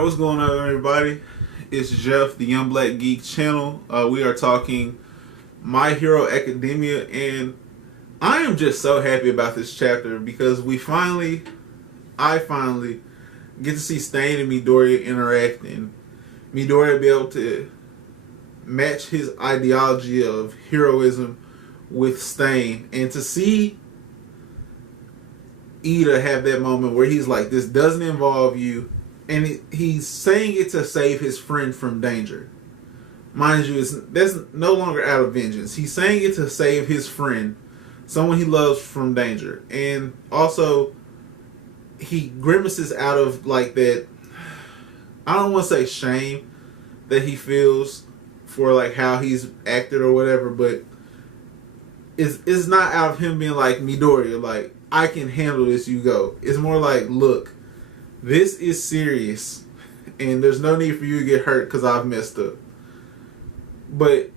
Alright, what's going on, everybody? It's Jeff, the Young Black Geek channel. We are talking My Hero Academia, and I am just so happy about this chapter because I finally get to see Stain and Midori interact, and Midori will be able to match his ideology of heroism with Stain, and to see Ida have that moment where he's like, this doesn't involve you, and he's saying it to save his friend from danger. Mind you, that's no longer out of vengeance. He's saying it to save his friend, someone he loves, from danger. And also, he grimaces out of like that, I don't want to say shame that he feels for like how he's acted or whatever, but it's not out of him being like, Midori, like, I can handle this, you go. It's more like, look, this is serious, and there's no need for you to get hurt because I've messed up. But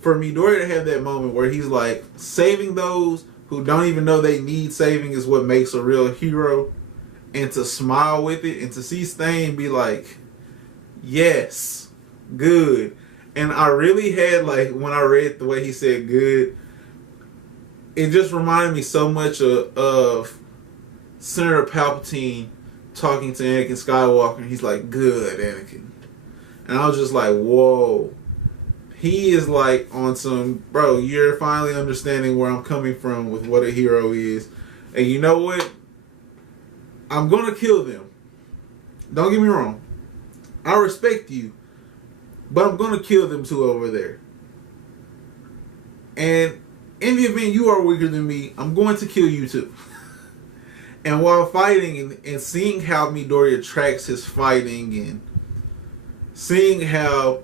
for Midori to have that moment where he's like, saving those who don't even know they need saving is what makes a real hero, and to smile with it, and to see Stain be like, yes, good. And I really had, like, when I read the way he said good, it just reminded me so much of Senator Palpatine talking to Anakin Skywalker, and he's like, good, Anakin. And I was just like, whoa. He is like on some, bro, you're finally understanding where I'm coming from with what a hero is. And you know what? I'm going to kill them. Don't get me wrong. I respect you. But I'm going to kill them too over there. And in the event you are weaker than me, I'm going to kill you too. And while fighting and seeing how Midori attracts his fighting, and seeing how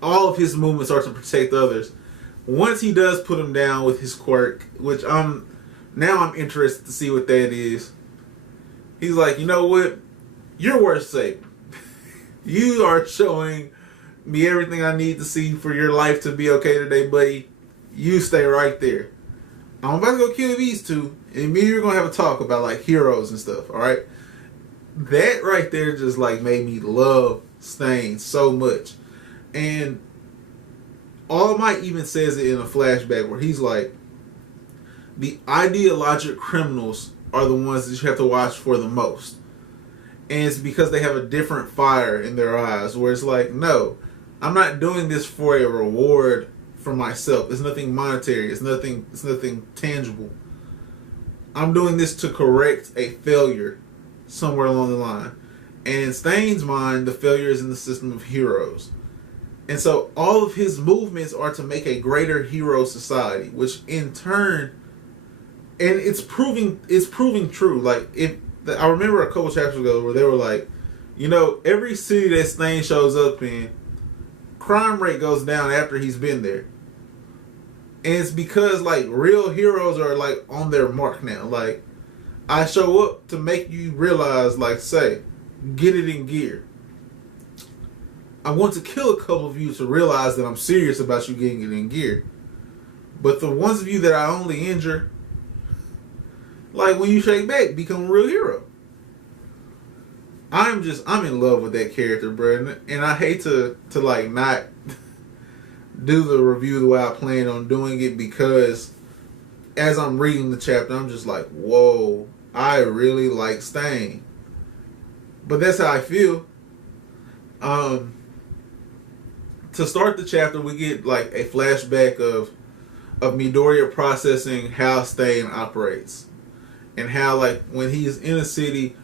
all of his movements are to protect others, once he does put him down with his quirk, which I'm interested to see what that is. He's like, you know what? You're worth saving. You are showing me everything I need to see for your life to be okay today, buddy. You stay right there. I'm about to go kill these two, and me and you're going to have a talk about, like, heroes and stuff, alright? That right there just, like, made me love Stain so much. And All Might even says it in a flashback where he's like, the ideologic criminals are the ones that you have to watch for the most. And it's because they have a different fire in their eyes, where it's like, no, I'm not doing this for a reward for myself. It's nothing monetary. It's nothing tangible. I'm doing this to correct a failure somewhere along the line. And in Stain's mind, the failure is in the system of heroes. And so all of his movements are to make a greater hero society, which in turn, and it's proving true. Like, I remember a couple chapters ago where they were like, you know, every city that Stain shows up in, crime rate goes down after he's been there. And it's because, like, real heroes are, like, on their mark now. Like, I show up to make you realize, like, say, get it in gear. I want to kill a couple of you to realize that I'm serious about you getting it in gear. But the ones of you that I only injure, like, when you shake back, become a real hero. I'm in love with that character, bro. And I hate to like, not do the review the way I plan on doing it, because as I'm reading the chapter, I'm just like, whoa, I really like Stain. But that's how I feel. To start the chapter, we get like a flashback of Midori processing how Stain operates. And how, like, when he's in a city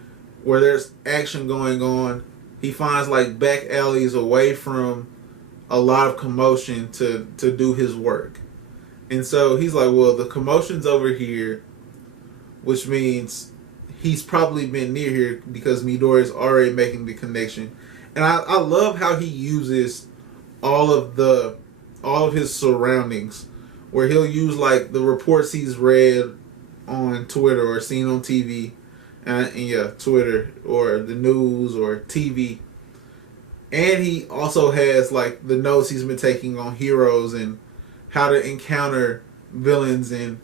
where there's action going on, he finds, like, back alleys away from a lot of commotion to do his work. And so he's like, well, the commotion's over here, which means he's probably been near here because Midori's already making the connection. And I love how he uses all of his surroundings, where he'll use, like, the reports he's read on Twitter or seen on TV, and yeah, Twitter or the news or TV. And he also has, like, the notes he's been taking on heroes and how to encounter villains, and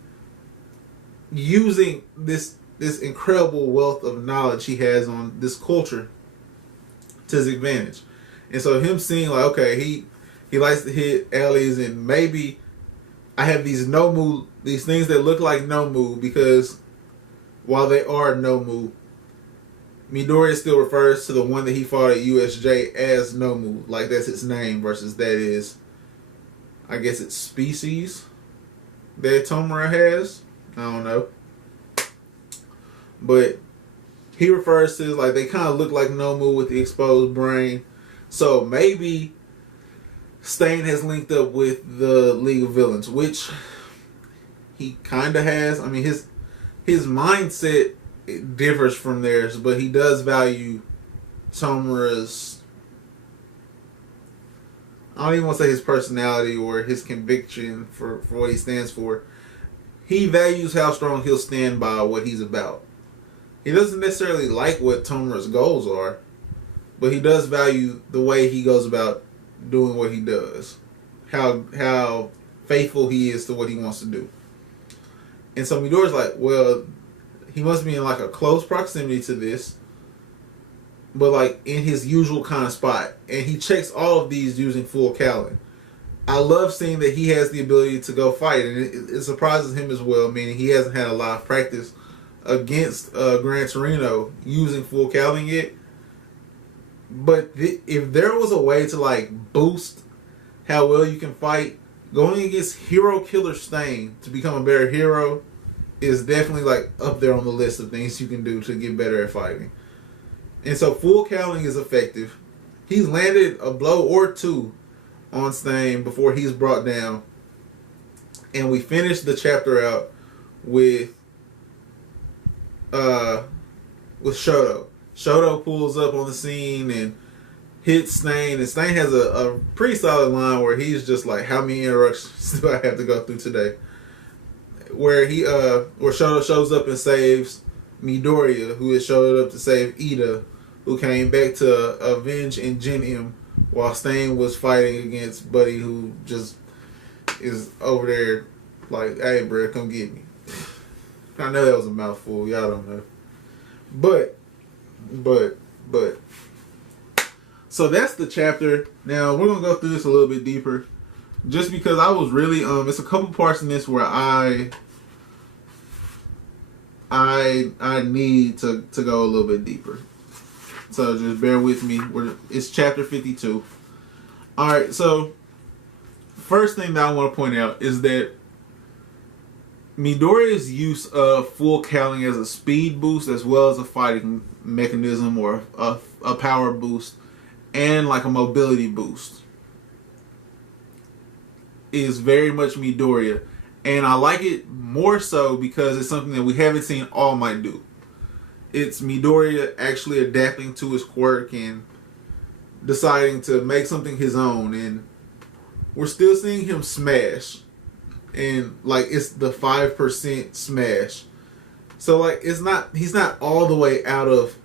using this incredible wealth of knowledge he has on this culture to his advantage. And so him seeing like, okay, he likes to hit alleys, and maybe I have these no move, these things that look like no move, because while they are no move, Midori still refers to the one that he fought at USJ as no move. Like that's its name versus that is, I guess it's species that Tomura has. I don't know. But he refers to like they kind of look like Nomu with the exposed brain. So maybe Stain has linked up with the League of Villains, which he kind of has. I mean, his mindset differs from theirs, but he does value Tomura's, I don't even want to say his personality or his conviction for what he stands for. He values how strong he'll stand by what he's about. He doesn't necessarily like what Tomura's goals are, but he does value the way he goes about doing what he does. How faithful he is to what he wants to do. And so Midori's like, well, he must be in like a close proximity to this, but like in his usual kind of spot. And he checks all of these using full Callan. I love seeing that he has the ability to go fight, and it surprises him as well, meaning he hasn't had a lot of practice against Gran Torino using full Callan yet. But if there was a way to like boost how well you can fight, going against Hero Killer Stain to become a better hero is definitely like up there on the list of things you can do to get better at fighting. And so full Callan is effective. He's landed a blow or two on Stain before he's brought down. And we finished the chapter out with Shoto. Shoto pulls up on the scene and hits Stain, and Stain has a pretty solid line where he's just like, how many interruptions do I have to go through today? Where Shoto shows up and saves Midoriya, who had showed up to save Ida, who came back to avenge and Gen M, while Stain was fighting against Buddy, who just is over there like, hey bro, come get me. I know that was a mouthful, y'all don't know. But so that's the chapter. Now we're gonna go through this a little bit deeper, just because I was really it's a couple parts in this where I need to go a little bit deeper. So just bear with me. It's chapter 52. All right. So first thing that I want to point out is that Midoriya's use of full Callan as a speed boost as well as a fighting mechanism or a power boost and like a mobility boost is very much Midoriya. And I like it more so because it's something that we haven't seen All Might do. It's Midoriya actually adapting to his quirk and deciding to make something his own. And we're still seeing him smash. And like it's the 5% smash. So like he's not all the way out of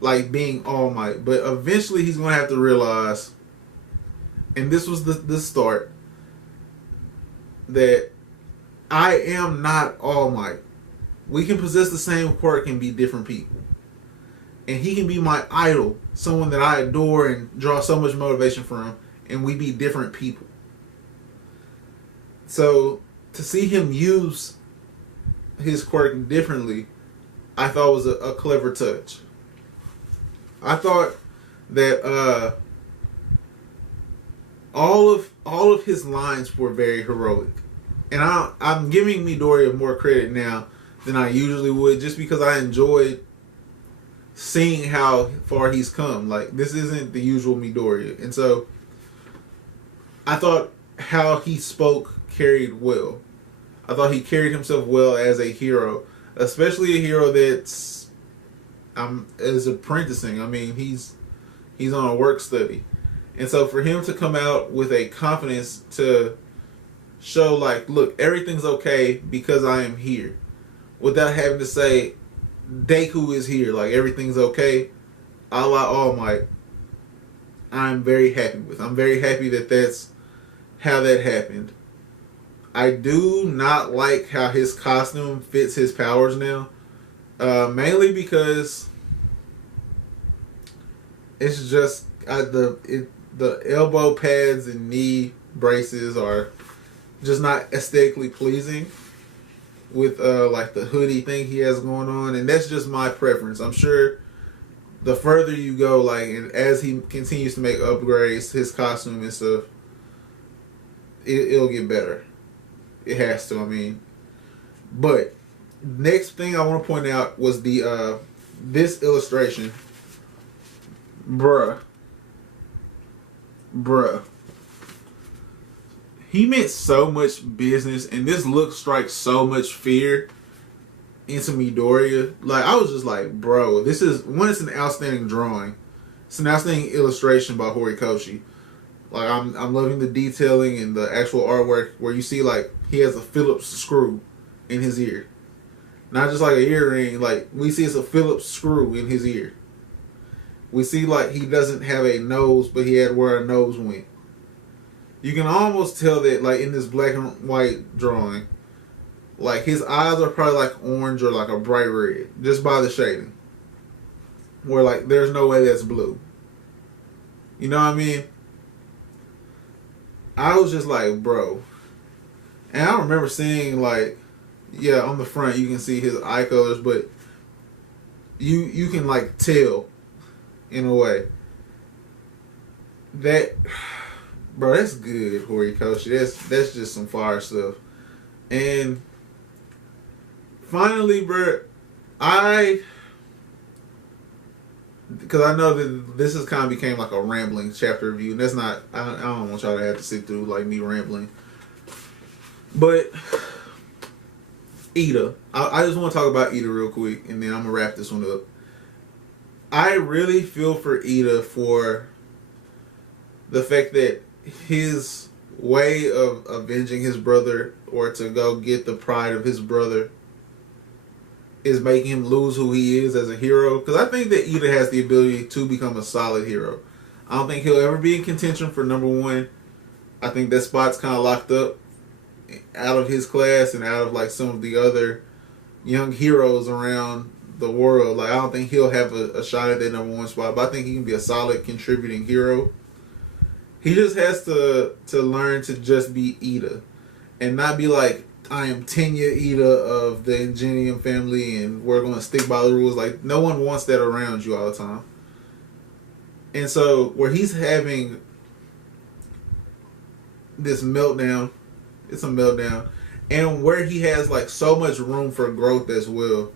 like being All Might. But eventually he's going to have to realize, and this was the start, that I am not All Might. We can possess the same quirk and be different people. And he can be my idol, someone that I adore and draw so much motivation from, and we be different people. So to see him use his quirk differently, I thought was a clever touch. I thought that all of his lines were very heroic. And I'm giving Midoriya more credit now than I usually would, just because I enjoyed seeing how far he's come. Like, this isn't the usual Midoriya. And so I thought how he spoke carried well. I thought he carried himself well as a hero, especially a hero that's is apprenticing. I mean, he's on a work study. And so for him to come out with a confidence to show like, look, everything's okay because I am here, without having to say Deku is here, like everything's okay, a la All Might, I'm very happy with. I'm very happy that that's how that happened. I do not like how his costume fits his powers now, mainly because It's just the elbow pads and knee braces are just not aesthetically pleasing with like the hoodie thing he has going on, and that's just my preference. I'm sure the further you go, like, and as he continues to make upgrades, his costume and stuff, it'll get better. It has to. I mean, but next thing I want to point out was the this illustration, bruh. He meant so much business, and this look strikes so much fear into Midori. Like, I was just like, bro, this is, one, it's an outstanding drawing. It's an outstanding illustration by Horikoshi. Like, I'm loving the detailing and the actual artwork where you see, like, he has a Phillips screw in his ear. Not just like an earring, like, we see it's a Phillips screw in his ear. We see, like, he doesn't have a nose, but he had where a nose went. You can almost tell that, like, in this black and white drawing, like, his eyes are probably like orange or like a bright red, just by the shading. Where, like, there's no way that's blue. You know what I mean? I was just like, bro. And I remember seeing, like, yeah, on the front you can see his eye colors, but you can, like, tell in a way that, bro, that's good, Horikoshi. That's just some fire stuff. And finally, bro, because I know that this has kind of became like a rambling chapter review, and that's not, I don't want y'all to have to sit through like me rambling. But Ida, I just want to talk about Ida real quick, and then I'm gonna wrap this one up. I really feel for Ida for the fact that his way of avenging his brother, or to go get the pride of his brother, is making him lose who he is as a hero. Because I think that Ida has the ability to become a solid hero. I don't think he'll ever be in contention for number one. I think that spot's kind of locked up out of his class and out of like some of the other young heroes around the world. Like, I don't think he'll have a shot at that number one spot, but I think he can be a solid contributing hero. He just has to learn to just be Ida and not be like, I am Tenya Ida of the Ingenium family and we're going to stick by the rules. Like, no one wants that around you all the time. And so where he's having this meltdown, it's a meltdown, and where he has like so much room for growth as well,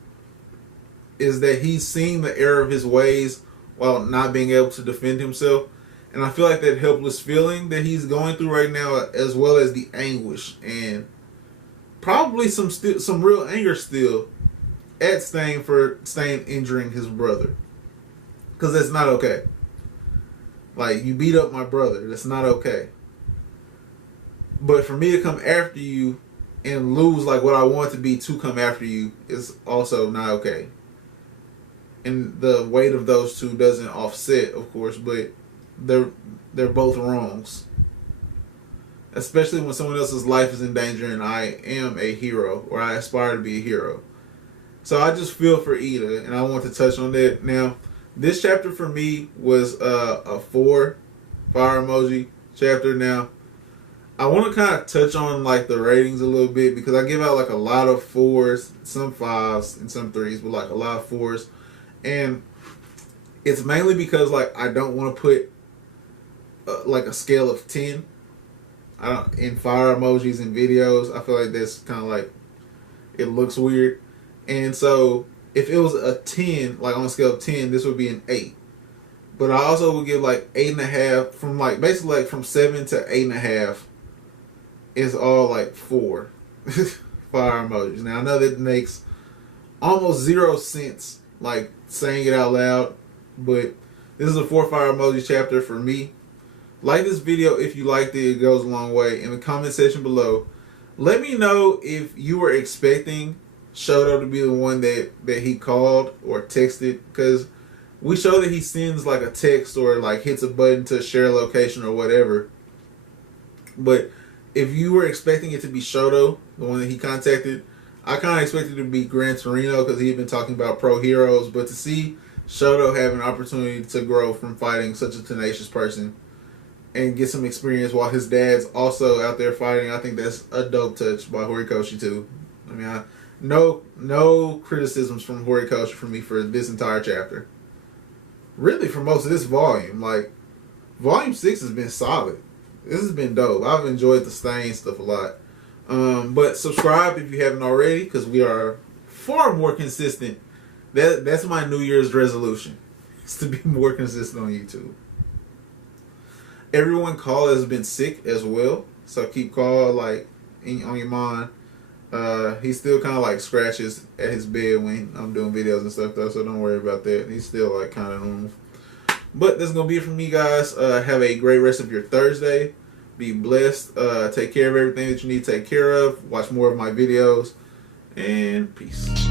is that he's seeing the error of his ways while not being able to defend himself. And I feel like that helpless feeling that he's going through right now, as well as the anguish and probably some real anger still at Stain for Stain injuring his brother. Because that's not okay. Like, you beat up my brother. That's not okay. But for me to come after you and lose like what I want to be to come after you is also not okay. And the weight of those two doesn't offset, of course, but they're both wrongs. Especially when someone else's life is in danger and I am a hero, or I aspire to be a hero. So I just feel for Ida, and I want to touch on that. Now, this chapter for me was a 4 fire emoji chapter. Now, I want to kind of touch on like the ratings a little bit, because I give out like a lot of 4s, some 5s, and some 3s, but like a lot of 4s. And it's mainly because like I don't want to put like a scale of 10 in fire emojis and videos. I feel like that's kind of like, it looks weird. And so if it was a 10, like on a scale of 10, this would be an 8. But I also would give like 8.5, from like basically like from 7 to 8.5 is all like 4 fire emojis. Now I know that makes almost 0 sense like saying it out loud, but this is a 4 fire emoji chapter for me. Like this video if you liked it. It goes a long way. In the comment section below, let me know if you were expecting Shoto to be the one that he called or texted, because we show that he sends like a text or like hits a button to share location or whatever. But if you were expecting it to be Shoto, the one that he contacted, I kind of expected it to be Gran Torino, because he had been talking about pro heroes. But to see Shoto having an opportunity to grow from fighting such a tenacious person and get some experience while his dad's also out there fighting. I think that's a dope touch by Horikoshi too. I mean, no criticisms from Horikoshi for me for this entire chapter. Really, for most of this volume, like volume 6 has been solid. This has been dope. I've enjoyed the stain stuff a lot. But subscribe if you haven't already, because we are far more consistent. That's my New Year's resolution, is to be more consistent on YouTube. Everyone Call has been sick as well, so keep Call like on your mind. He still kind of like scratches at his bed when I'm doing videos and stuff though, so don't worry about that. He's still like kind of normal. But that's gonna be it from me, guys. Have a great rest of your Thursday. Be blessed. Take care of everything that you need to take care of. Watch more of my videos, and peace.